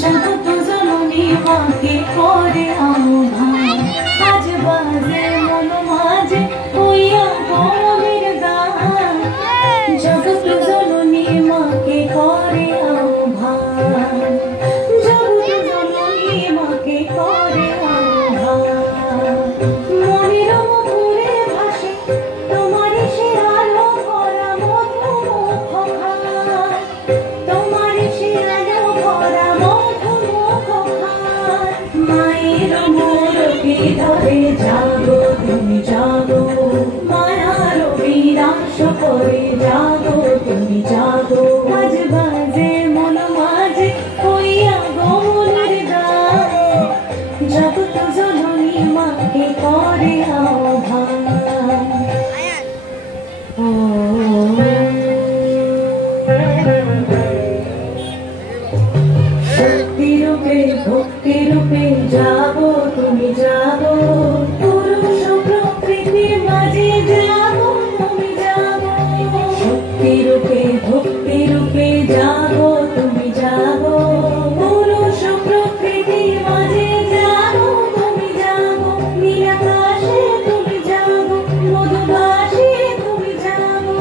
জগৎ জননী মাকে করে আহ্বান, আজ বাজে মন মাঝে হইয়া গৌরীর গান। জগৎ জননী মাকে করে আহ্বান, জগৎ জননী মাকে করে আহ্বান। মনের মুখে ভাসে তোমারই সে আলো ভরা মধুমুখ খান, তোমারই সে আলো ভরা মধুমুখ খান। মায়ের মূরতি ধরে জাগো তুমি জাগো, মায়ার বিনাশ করে জাগো তুমি জাগো। আজ বাজে মন মাঝে হইয়া গৌরীর গান, জগৎ জননী মাকে করে আহ্বান। শক্তি রূপে ভক্তি রূপে জাগো তুমি জাগো, পুরুষ প্রকৃতি মাঝে জাগো তুমি জাগো। শক্তি রূপে ভক্তি রূপে জাগো তুমি জাগো, পুরুষ প্রকৃতি মাঝে জাগো তুমি জাগো। নীলাকাশে তুমি জাগো, মধুবাসে তুমি জাগো,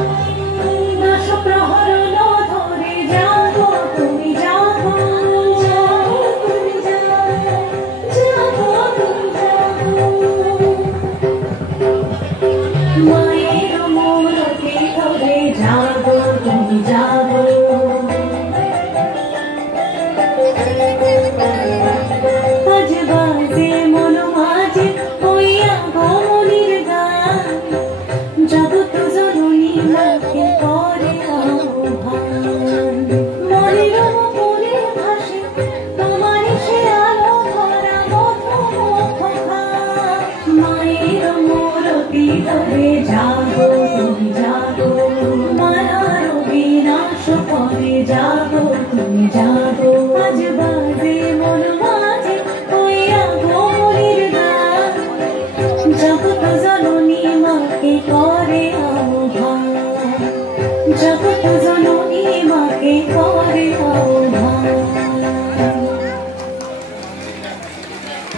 দশ প্রহরণ ধরে জাগো তুমি জাগো, জাগো তুমি জাগো, জাগো তুমি জাগো। মায়ের মূরতি ধরে জাগো তুমি জাগো। আজ বাজে মন মাঝে হইয়া গৌরীর গান, জগৎ জননী মাকে করে আহ্বান। মনের মুখে ভাসে তোমারই সে আলো ভরা মধুমুখ খান। মায়ের মূরতি ধরে জাগো তুমি জাগো, মায়ার বিনাশ করে জাগো তুমি জাগো। আজ বাজে মন মাঝে হইয়া গৌরীর গান, জগৎ জননী মাকে করে আহ্বান, জগৎ জননী মাকে করে আহ্বান।